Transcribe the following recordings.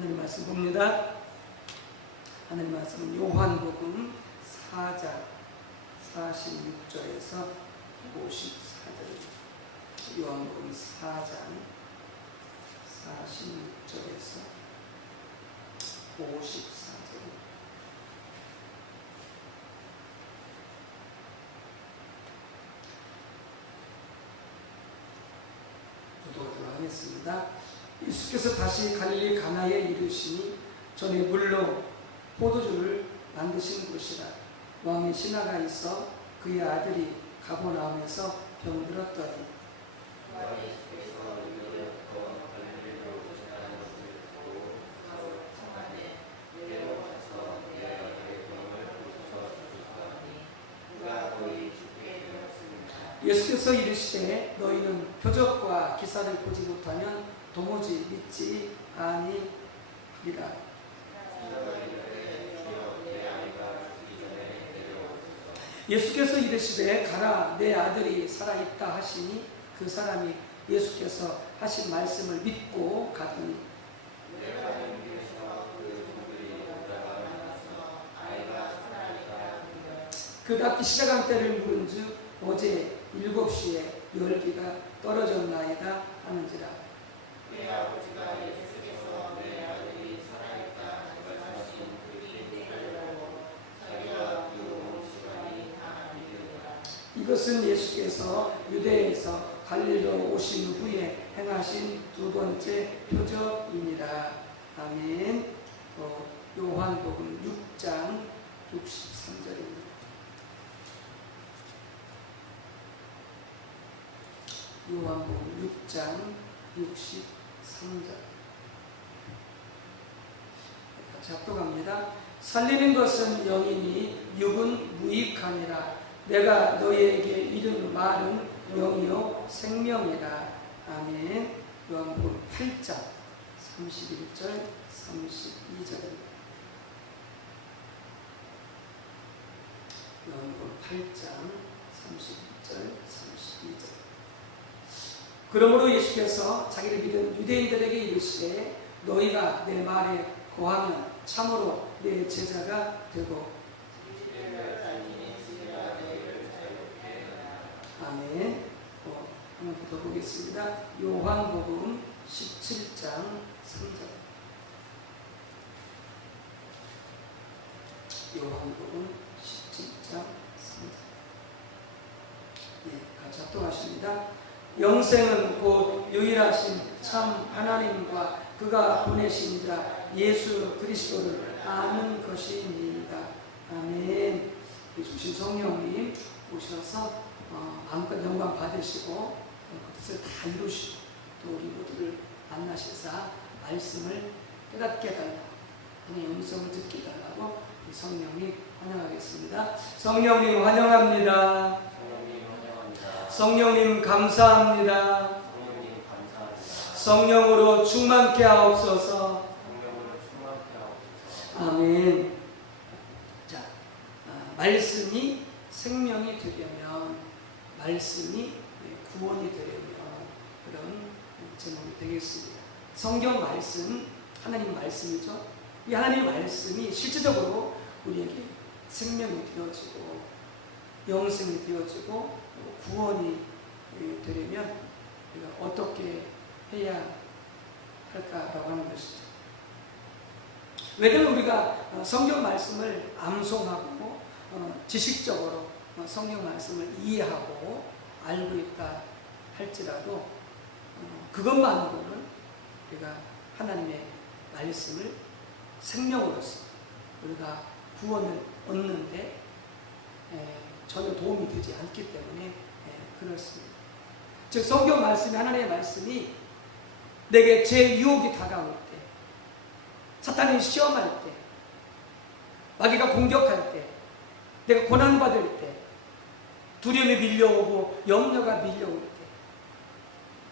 하나님 말씀 봅니다. 하나님 말씀은 요한복음 4장 46절에서 54절입니다. 요한복음 4장 46절에서 54절입니다. 교독하도록 하겠습니다. 예수께서 다시 갈릴리 가나에 이르시니 전에 물로 포도주를 만드신 곳이라. 왕의 신하가 있어 그의 아들이 가버나움에서 병들었더니 예수께서 이르시되 너희는 표적과 기사를 보지 못하면 도무지 믿지 아니하리라. 예수께서 이르시되 가라 내 아들이 살아있다 하시니 그 사람이 예수께서 하신 말씀을 믿고 가더니 그 낫기 시작한 때를 물은즉 어제 7시에 열기가 떨어졌나이다 하는지라. 내 아버지가 예수께서 내 아들이 살아있다 말씀하신 그리 믿으려고 자기가 들어온 시간이 다 믿으리라. 이것은 예수께서 유대에서 갈릴리로 오신 후에 행하신 두 번째 표적이니라. 아멘. 요한복음 6장 63절입니다. 요한복음 6장 63절 같이 합독합니다. 살리는 것은 영이니 육은 무익하니라. 내가 너희에게 이른 말은 영이요 생명이라. 아멘. 요한복음 8장 31절 32절입니다. 요한복음 8장 31절 32절. 그러므로 예수께서 자기를 믿은 유대인들에게 이르시되 너희가 내 말에 거하면 참으로 내 제자가 되고. 아멘. 한번 더 보겠습니다. 요한복음 17장 3절. 요한복음 17장 3절. 네, 같이 합독하십니다. 영생은 곧 유일하신 참 하나님과 그가 보내신 자 예수 그리스도를 아는 것이니이다. 아멘. 주신 성령님 오셔서 마음껏 영광 받으시고 그 뜻을 다 이루시고 또 우리 모두를 만나셔서 말씀을 깨닫게 해달라고, 하나님의 음성을 듣게 해달라고 성령님 환영하겠습니다. 성령님 환영합니다. 성령님 감사합니다. 성령으로 충만케 하옵소서. 아멘. 자, 말씀이 생명이 되려면, 말씀이 구원이 되려면 그런 제목이 되겠습니다. 성경 말씀, 하나님 말씀이죠. 이 하나님 말씀이 실제적으로 우리에게 생명이 되어지고 영생이 되어지고 구원이 되려면 우리가 어떻게 해야 할까라고 하는 것이죠. 왜냐하면 우리가 성경 말씀을 암송하고 지식적으로 성경 말씀을 이해하고 알고 있다 할지라도 그것만으로는 우리가 하나님의 말씀을 생명으로서 우리가 구원을 얻는데 전혀 도움이 되지 않기 때문에 그렇습니다. 즉 성경 말씀이, 하나님의 말씀이 내게 제 유혹이 다가올 때, 사탄이 시험할 때, 마귀가 공격할 때, 내가 고난받을 때, 두려움이 밀려오고 염려가 밀려올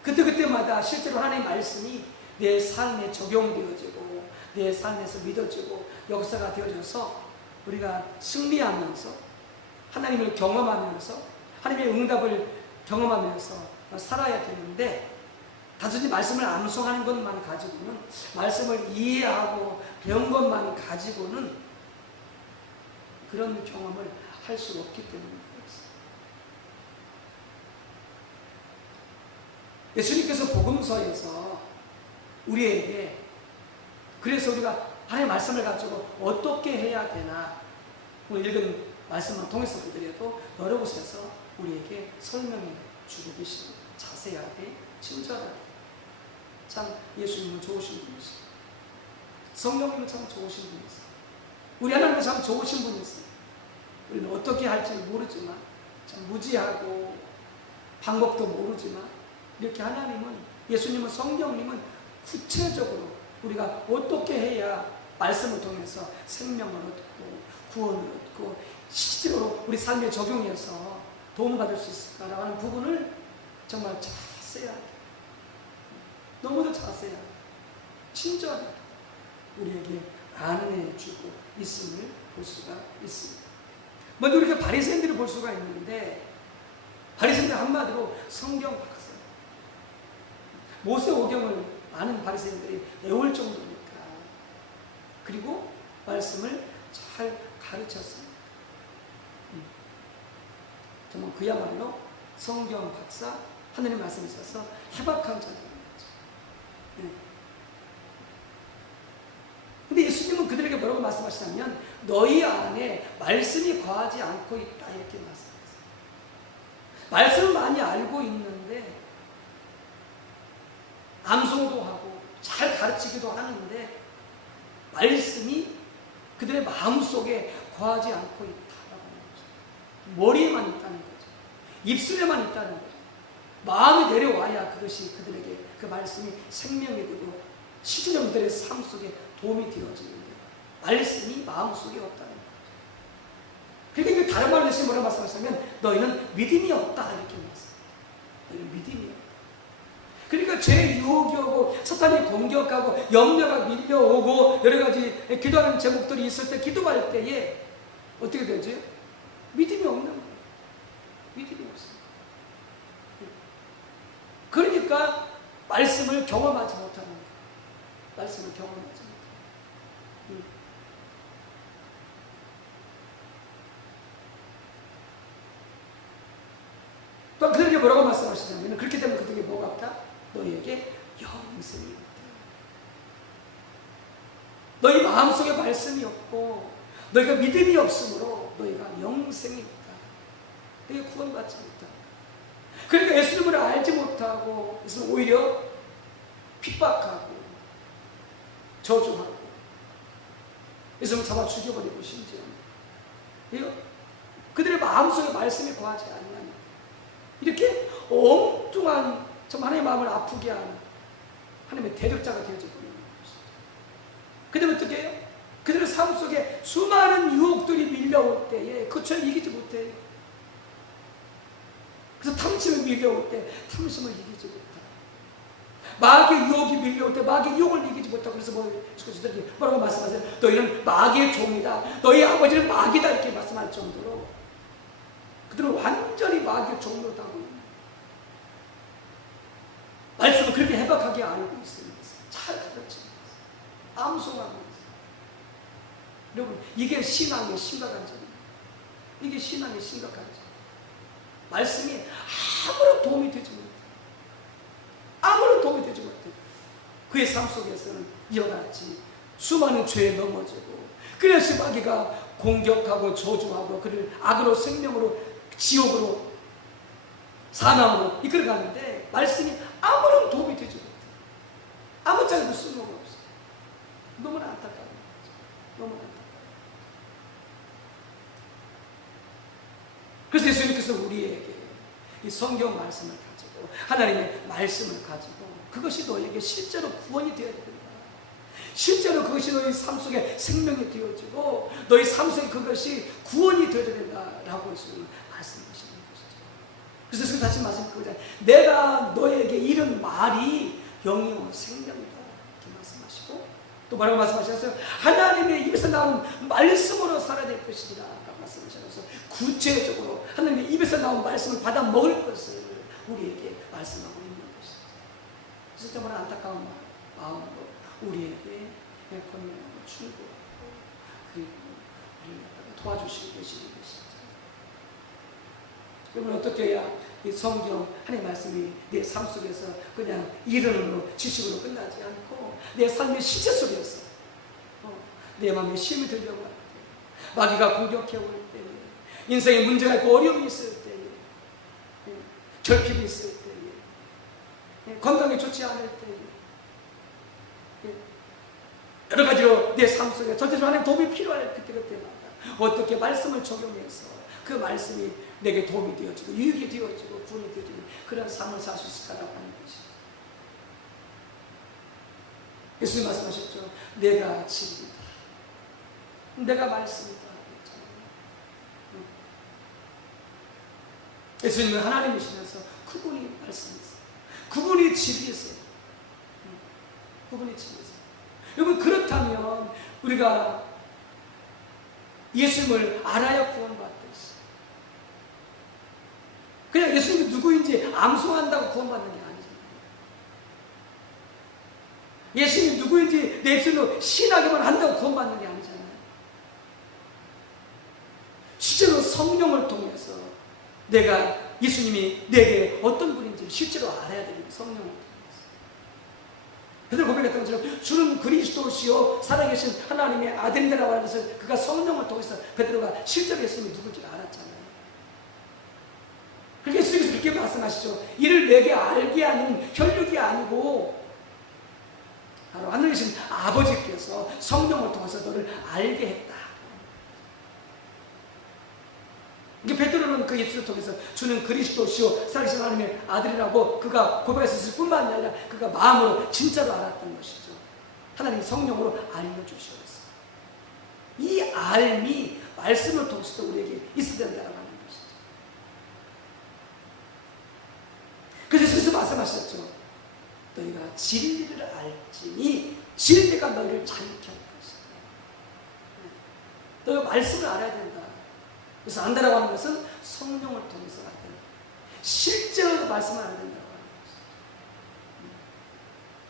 때, 그때마다 실제로 하나님의 말씀이 내 삶에 적용되어지고 내 삶에서 믿어지고 역사가 되어져서 우리가 승리하면서 하나님을 경험하면서 하나님의 응답을 경험하면서 살아야 되는데, 단순히 말씀을 암송하는 것만 가지고는, 말씀을 이해하고 배운 것만 가지고는 그런 경험을 할 수가 없기 때문입니다. 예수님께서 복음서에서 우리에게, 그래서 우리가 하나님의 말씀을 가지고 어떻게 해야 되나, 오늘 읽은 말씀을 통해서 보더라도 여러 곳에서 우리에게 설명해 주고 계십니다. 자세하게, 친절하게. 참 예수님은 좋으신 분이세요. 성령님은 참 좋으신 분이세요. 우리 하나님은 참 좋으신 분이세요. 우리는 어떻게 할지 모르지만, 참 무지하고 방법도 모르지만, 이렇게 하나님은, 예수님은, 성령님은 구체적으로 우리가 어떻게 해야 말씀을 통해서 생명을 얻고 구원을 얻고 실제로 우리 삶에 적용해서 도움받을 수 있을까라는 부분을 정말 자세하게, 너무도 자세하게, 친절하게 우리에게 안내해주고 있음을 볼 수가 있습니다. 먼저 우리가 바리새인들을 볼 수가 있는데, 바리새인들 한마디로 성경 박사, 모세오경을 많은 바리새인들이 외울 정도니까, 그리고 말씀을 잘 가르쳤습니다. 정말 그야말로 성경 박사, 하나님 말씀에 있어서 해박한 자들인 거죠. 근데 예수님은 그들에게 뭐라고 말씀하시냐면, 너희 안에 말씀이 거하지 않고 있다, 이렇게 말씀하셨어요. 말씀을 많이 알고 있는데, 암송도 하고 잘 가르치기도 하는데, 말씀이 그들의 마음속에 거하지 않고 있다라고 하는 거죠. 머리에만 있다는 거죠. 입술에만 있다는 거죠. 마음이 내려와야 그것이 그들에게, 그 말씀이 생명이 되고 실제로 그들의 삶 속에 도움이 되어지는데, 말씀이 마음속에 없다는 거죠. 그러니까 다른 말로 예수님이 뭐라고 말씀하시냐면, 너희는 믿음이 없다, 이렇게 말씀해요. 너희는 믿음이 없다. 그러니까 죄 유혹이 오고 사탄이 공격하고 염려가 밀려오고 여러 가지 기도하는 제목들이 있을 때, 기도할 때에 어떻게 되지? 믿음이 없는 거예요. 믿음이 없어요. 그러니까 말씀을 경험하지 못하는 거예요. 말씀을 경험하지 못하는 거예요. 또 그들에게 뭐라고 말씀하시냐면, 그렇기 때문에 그들에게 뭐가 없다? 너희에게 영생이 없다. 너희 마음속에 말씀이 없고 너희가 믿음이 없으므로 너희가 영생이 없다. 너희가 구원받지 못한다. 그러니까 예수님을 알지 못하고, 그래서 오히려 핍박하고 저주하고 예수님을 잡아 죽여버리고, 심지어 그들의 마음속에 말씀이 거하지 않냐면, 이렇게 엉뚱한, 참 하나님의 마음을 아프게 하는 하나님의 대적자가 되어져 버리는 것이죠. 그 다음에 어떻게 해요? 그들의 삶 속에 수많은 유혹들이 밀려올 때에 그 죄를 이기지 못해요. 그래서 탐심이 밀려올 때 탐심을 이기지 못하고, 마귀의 유혹이 밀려올 때 마귀의 유혹을 이기지 못하고, 그래서 뭐라고 말씀하세요? 너희는 마귀의 종이다, 너희 아버지는 마귀다, 이렇게 말씀할 정도로 그들은 완전히 마귀의 종으로 당하고 있는 거예요. 말씀을 그렇게 해박하게 알고 있습니다. 잘 가르치고 있어요. 암송하고 있어요. 여러분, 이게 신앙의 심각한 점입니다. 이게 신앙의 심각한 점. 말씀이 아무런 도움이 되지 못해요. 아무런 도움이 되지 못해요. 그의 삶 속에서는 이와 같이 수많은 죄에 넘어지고, 그래서 마귀가 공격하고 저주하고 그를 악으로, 생명으로, 지옥으로, 사망으로 이끌어가는데, 말씀이 아무런 도움이 되지 못해요. 아무짝에도 쓸모가 없어요. 너무나 안타까운 거죠. 너무나 안타까워요. 그래서 예수님께서 우리에게 이 성경 말씀을 가지고, 하나님의 말씀을 가지고, 그것이 너에게 실제로 구원이 되어야 된다. 실제로 그것이 너희 삶 속에 생명이 되어지고 너희 삶 속에 그것이 구원이 되어야 된다라고 예수님은 말씀하시는 것이죠. 그래서 다시 말씀드리자, 내가 너에게 이른 말이 영이요 생명이다, 이렇게 말씀하시고, 또 뭐라고 말씀하셨어요? 하나님의 입에서 나오는 말씀으로 살아야 될 것이다 라고 말씀하셔서, 구체적으로 하나님의 입에서 나온 말씀을 받아 먹을 것을 우리에게 말씀하고 있는 것이죠. 그래서 정말 안타까운 마음으로 우리에게 권면하고 충고하고 그리고 우리를 도와주시고 계시는 것이죠. 여러분, 어떻게 해야 이 성경 하나님의 말씀이 내 삶 속에서 그냥 이론으로 지식으로 끝나지 않고 내 삶의 실제 속에서 내 마음에 힘이 들려고 할 때, 마귀가 공격해 올 때, 인생에 문제가 있고 어려움이 있을 때, 결핍이 있을 때, 건강이 좋지 않을 때, 여러 가지로 내 삶 속에 절대적으로 하나님 도움이 필요할 그때마다 어떻게 말씀을 적용해서 그 말씀이 내게 도움이 되어지고 유익이 되어지고 구원이 되어지는 그런 삶을 살 수 있을까라고 하는 것이죠. 예수님 말씀하셨죠. 내가 진리다. 내가 말씀이다. 예수님은 하나님이시면서 그분이 말씀이세요. 그분이 진리세요. 그분이 진리세요. 여러분, 그렇다면 우리가 예수님을 알아야 구원받듯이 그냥 예수님이 누구인지 암송한다고 구원받는 게 아니잖아요. 예수님이 누구인지 내 입술로 신하기만 한다고 구원받는 게 아니잖아요. 실제로 성령을 통해서 내가 예수님이 내게 어떤 분인지 실제로 알아야 됩니다. 성령을 통해서. 베드로 고백했던 것처럼 주는 그리스도시요 살아계신 하나님의 아들이라고 하는 것을 그가 성령을 통해서 베드로가 실제로 예수님이 누군지 알았잖아요. 그렇게 예수님께서 그렇게 말씀하시죠. 이를 내게 알게 하는 혈육이 아니고 바로 하늘에 계신 아버지께서 성령을 통해서 너를 알게 했다. 이게 베드로는 그 예수를 통해서 주는 그리스도시요 살아계신 하나님의 아들이라고 그가 고백했을 뿐만 아니라 그가 마음으로 진짜로 알았던 것이죠. 하나님 성령으로 알려주셨어요. 이 알미 말씀을 통해서도 우리에게 있어야 된다고 하는 것이죠. 그래서 예수께서 말씀하셨죠. 너희가 진리를 알지니 진리가 너희를 자유케 할 것이다. 너희가 말씀을 알아야 된다. 그래서 안다라고 하는 것은 성령을 통해서 알아야 된다. 실제로 말씀을 알아야 된다고 하는 것이죠.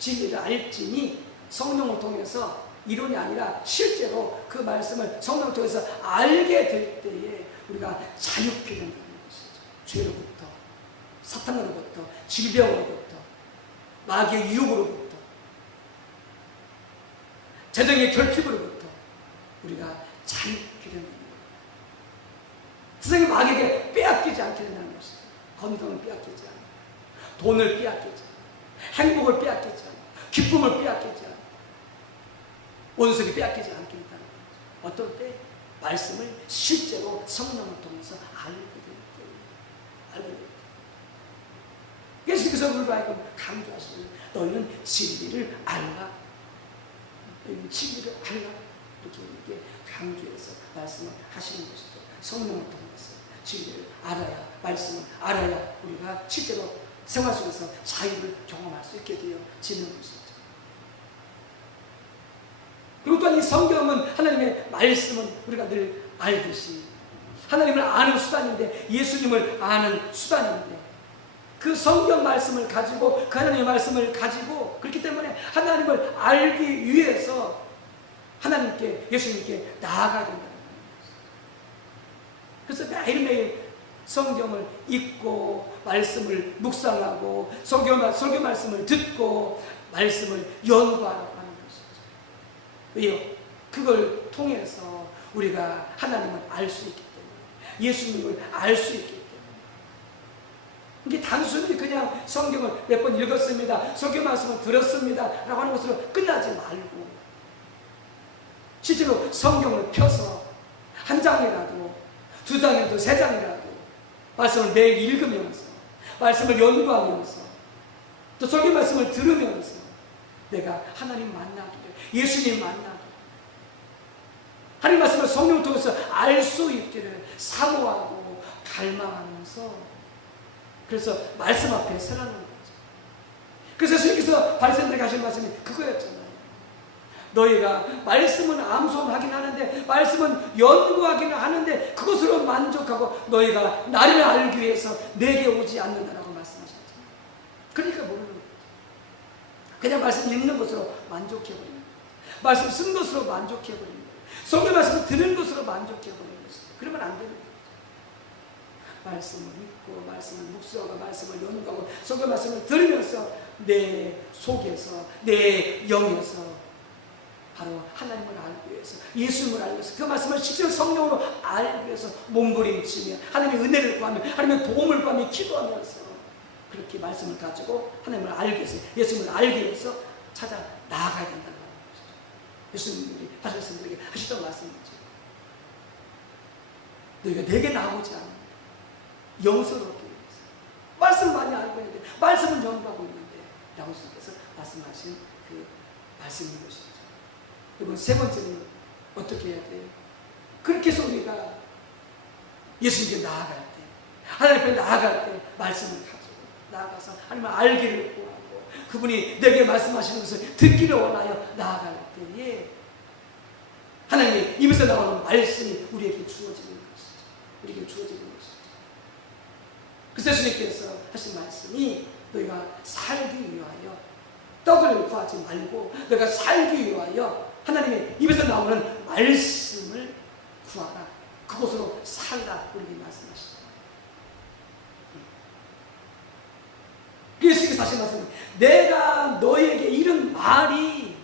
진리를 알지니 성령을 통해서 이론이 아니라 실제로 그 말씀을 성령을 통해서 알게 될 때에 우리가 자유케 된다는 것이죠. 죄로부터, 사탄으로부터, 질병으로부터, 마귀의 유혹으로부터, 재정의 결핍으로부터 우리가 자유케 된다. 세상에 마귀에게 빼앗기지 않게 된다는 것이죠. 건강을 빼앗기지 않고, 돈을 빼앗기지 않고, 행복을 빼앗기지 않고, 기쁨을 빼앗기지 않고, 원수에게 빼앗기지 않게 된다는 거죠. 어떨 때? 말씀을 실제로 성령을 통해서 알게 될 때, 알게 될 때. 예수께서 우리로 하여금 강조하시는 너희는 진리를 알라. 너희는 진리를 알라. 이렇게 우리에게 강조해서 말씀을 하시는 것이죠. 성령을 통해서 진리를 알아야, 말씀을 알아야 우리가 실제로 생활 속에서 자유를 경험할 수 있게 되어지는 것이죠. 그리고 또한 이 성경은 하나님의 말씀은 우리가 늘 알듯이 하나님을 아는 수단인데, 예수님을 아는 수단인데, 그 성경 말씀을 가지고, 그 하나님의 말씀을 가지고, 그렇기 때문에 하나님을 알기 위해서 하나님께, 예수님께 나아가야 된다. 그래서 매일매일 성경을 읽고 말씀을 묵상하고 설교 말씀을 듣고 말씀을 연구하라고 하는 것이죠. 왜요? 그걸 통해서 우리가 하나님을 알 수 있기 때문에, 예수님을 알 수 있기 때문에. 이게 단순히 그냥 성경을 몇 번 읽었습니다, 설교 말씀을 들었습니다 라고 하는 것으로 끝나지 말고, 실제로 성경을 펴서 한 장이라도, 두 장이라도, 세 장이라도 말씀을 매일 읽으면서, 말씀을 연구하면서, 또 설교 말씀을 들으면서 내가 하나님 만나기를, 예수님 만나기를, 하나님 말씀을 성령을 통해서 알 수 있기를 사모하고 갈망하면서, 그래서 말씀 앞에 서라는 거죠. 그래서 예수님께서 바리새인들에게 하신 말씀이 그거였잖아요. 너희가 말씀은 암송하긴 하는데, 말씀은 연구하기는 하는데, 그것으로 만족하고 너희가 나를 알기 위해서 내게 오지 않는다라고 말씀하셨잖아요. 그러니까 모르는 거예요. 그냥 말씀 읽는 것으로 만족해버리는 거예요. 말씀 쓴 것으로 만족해버리는 거예요. 성경 말씀을 들은 것으로 만족해버리는 것이죠. 그러면 안 되는 거예요. 말씀을 읽고 말씀을 묵상하고 말씀을 연구하고 성경 말씀을 들으면서 내 속에서 내 영에서 바로 하나님을 알기 위해서 예수님을 알기 위해서 그 말씀을 실제로 성령으로 알기 위해서 몸부림치며 하나님의 은혜를 구하며 하나님의 도움을 구하며 기도하면서 그렇게 말씀을 가지고 하나님을 알기 위해서 예수님을 알기 위해서 찾아 나아가야 된다는 것이죠. 예수님이 바리새인들에게 하시던 말씀이죠. 너희가 내게 나오지 않아 영서롭게 위해서 말씀 많이 알고 있는데 말씀을 연구하고 있는데 라고 예수님께서 말씀하신 그 말씀인 것이죠. 그리고 세 번째는 어떻게 해야 돼요? 그렇게 해서 우리가 예수님께 나아갈 때 하나님 앞에 나아갈 때 말씀을 가지고 나아가서 하나님을 알기를 구하고 그분이 내게 말씀하시는 것을 듣기를 원하여 나아갈 때에 하나님의 입에서 나오는 말씀이 우리에게 주어지는 것이죠. 우리에게 주어지는 것이죠. 그래서 예수님께서 하신 말씀이 너희가 살기 위하여 떡을 구하지 말고 너희가 살기 위하여 하나님의 입에서 나오는 말씀을 구하라. 그것으로 살라. 우리에게 말씀하시죠. 예수님께서 하신 말씀은 내가 너에게 이런 말이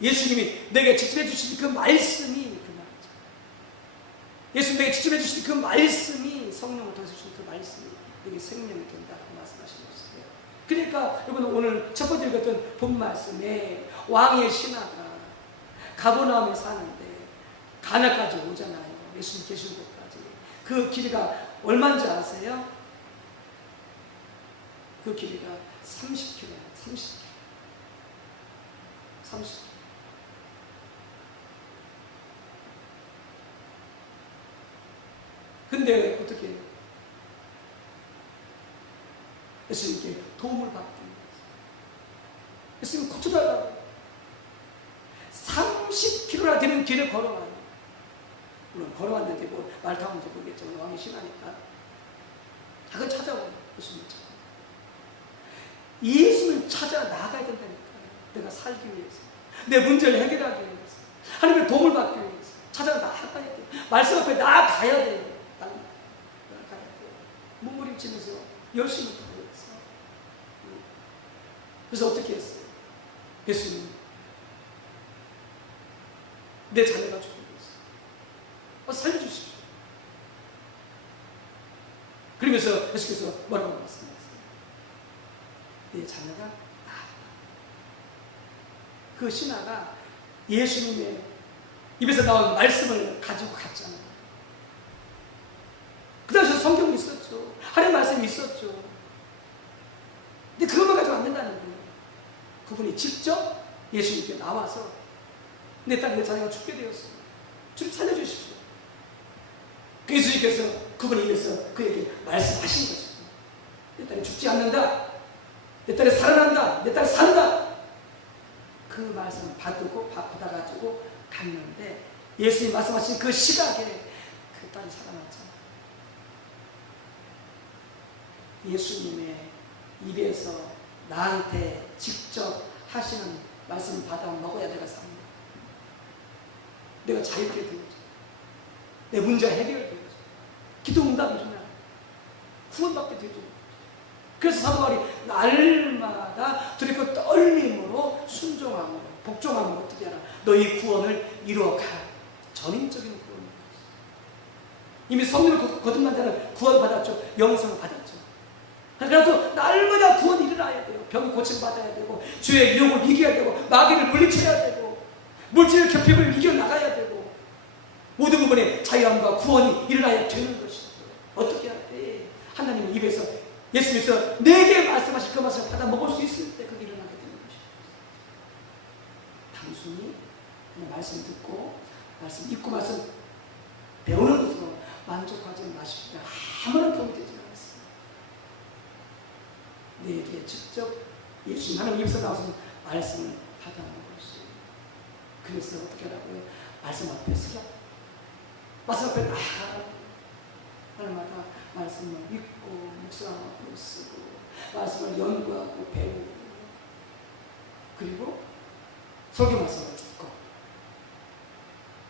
예수님이 내게 직접 해주신 그 말씀이 그 말이죠. 예수님 내게 직접 해주신 그 말씀이 성령을 통해서 주신 그 말씀이 내게 생명이 된다고 말씀하신 것이에요. 그러니까 여러분 오늘 첫 번째 읽었던 본 말씀에 왕의 신하가 가버나움에 사는데 가나까지 오잖아요. 예수님 계신 곳까지. 그 길이가 얼마인지 아세요? 그 길이가 30km예요. 30km. 30km. 근데 어떻게 해요? 예수님께 도움을 받기 위해서 예수님 고쳐달라고 30km나 되는 길을 걸어와요. 물론 걸어왔는데 뭐 말 타는지 모르겠지만 왕이 심하니까 작은 찾아와요. 예수님 찾아. 예수를 찾아 나가야 된다니까요. 내가 살기 위해서 내 문제를 해결하기 위해서 하나님의 도움을 받기 위해서 찾아 나가야 돼요. 말씀 앞에 나가야 돼요. 나가야 돼요. 몸부림치면서 열심히 하고 있어요. 그래서 어떻게 했어요? 예수님 내 자녀가 죽고 있어. 살려주십시오. 그러면서 예수께서 뭐라고 말씀하셨어요? 내 자녀가 나았다. 그 신하가 예수님의 입에서 나온 말씀을 가지고 갔잖아요. 그 당시에 성경이 있었죠. 하나님의 말씀이 있었죠. 근데 그것만 가지고 안 된다는 거예요. 그분이 직접 예수님께 나와서 내 딸, 내 자녀가 죽게 되었어요. 좀 살려주십시오. 예수님께서 그분에 의해서 그에게 말씀하신 것이죠. 내 딸이 죽지 않는다. 내 딸이 살아난다. 내 딸이 산다. 그 말씀을 받아가지고 갔는데 예수님 말씀하신 그 시각에 그 딸이 살아났잖아요. 예수님의 입에서 나한테 직접 하시는 말씀을 받아 먹어야 내가 삽니다. 내가 자유롭게 되죠. 내 문제가 해결되죠. 기도 응답이 일어나요. 구원받게 되죠. 그래서 사도 바울이 날마다 두렵고 떨림으로 순종함으로 복종함으로 어떻게 하나 너희 구원을 이루어가. 전인적인 구원입니다. 이미 성령을 거듭난 자는 구원받았죠. 영생을 받았죠. 그래도 날마다 구원이 일어나야 돼요. 병이 고침받아야 되고 주의 유혹을 이겨야 되고 마귀를 물리쳐야 되고 물질의 결핍을 이겨나가야 되고 모든 부분에 자유함과 구원이 일어나야 되는 것이죠. 어떻게 할 때 하나님의 입에서 예수님께서 내게 말씀하실 그 말씀을 받아 먹을 수 있을 때 그게 일어나게 되는 것이죠. 단순히 그냥 말씀 듣고 말씀 읽고 말씀 배우는 것으로 만족하지 마십시오. 아무런 도움이 되지 않습니다. 내게 직접 예수님 하나님 입에서 나와서 말씀을 받아 먹을 수 있어요. 그래서 어떻게 하라고요? 말씀 앞에 서라. 말씀 앞에 나가라고. 날마다 말씀을 읽고 묵상하고 쓰고 말씀을 연구하고 배우고 그리고 설교 말씀을 듣고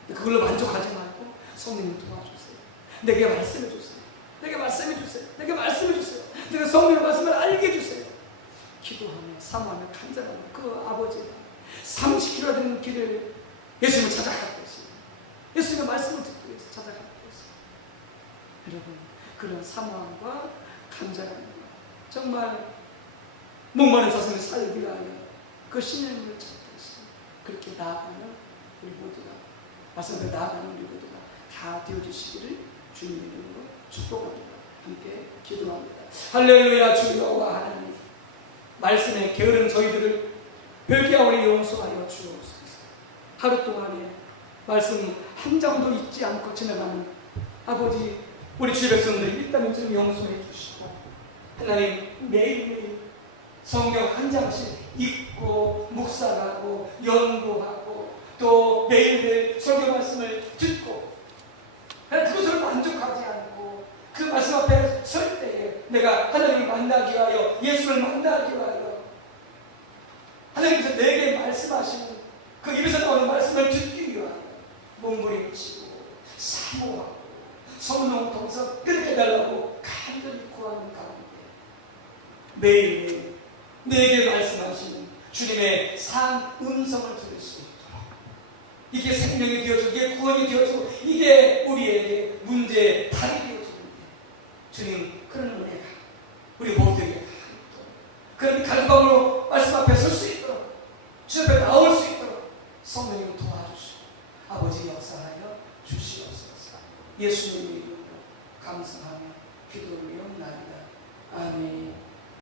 그걸로 만족하지 말고 성령님 도와주세요. 내게 말씀해 주세요. 내게 말씀해 주세요. 내게 말씀해 주세요. 내가 성령의 말씀을 알게 해주세요. 기도하며 사모하며 간절하며 그 아버지가 30km 되는 길을 예수님을 찾아갔듯이 예수님의 말씀을 듣기 위해서 찾아갔듯이 여러분 그런 사모함과 간절함과 정말 목마른 사슴을 살기 위하여 그 신령을 찾듯이 그렇게 나아가는 우리 모두가 말씀대로 나아가는 우리 모두가 다 되어주시기를 주님의 이름으로 축복합니다. 함께 기도합니다. 할렐루야. 주여와 하나님 말씀에 게으른 저희들을 별개하오니 용서하여 주옵소서. 하루 동안에 말씀 한 장도 잊지 않고 지나가는 아버지 우리 주의 백성들이 있다면 좀 용서해 주시고 하나님 매일매일 성경 한 장씩 읽고 묵상하고 연구하고 또 매일매일 설교 말씀을 듣고 그것으로 만족하지 않고 그 말씀 앞에 설 때에 내가 하나님을 만나기 위하여 예수를 만나기 위하여 하나님께서 내게 말씀하시는 그 입에서 나오는 말씀을 듣기 위하여 몸부림치고 사모하고 성령 통해서 끝내달라고 간절히 구하는 가운데 매일매일 내게 말씀하시는 주님의 산 음성을 들을 수 있도록 이게 생명이 되어지고 이게 구원이 되어지고 이게 우리에게 문제의 답이 되어지는데 주님 그런 은혜가 우리 모두에게 다 있도록 그런 갈망으로 말씀 앞에 설 수 있도록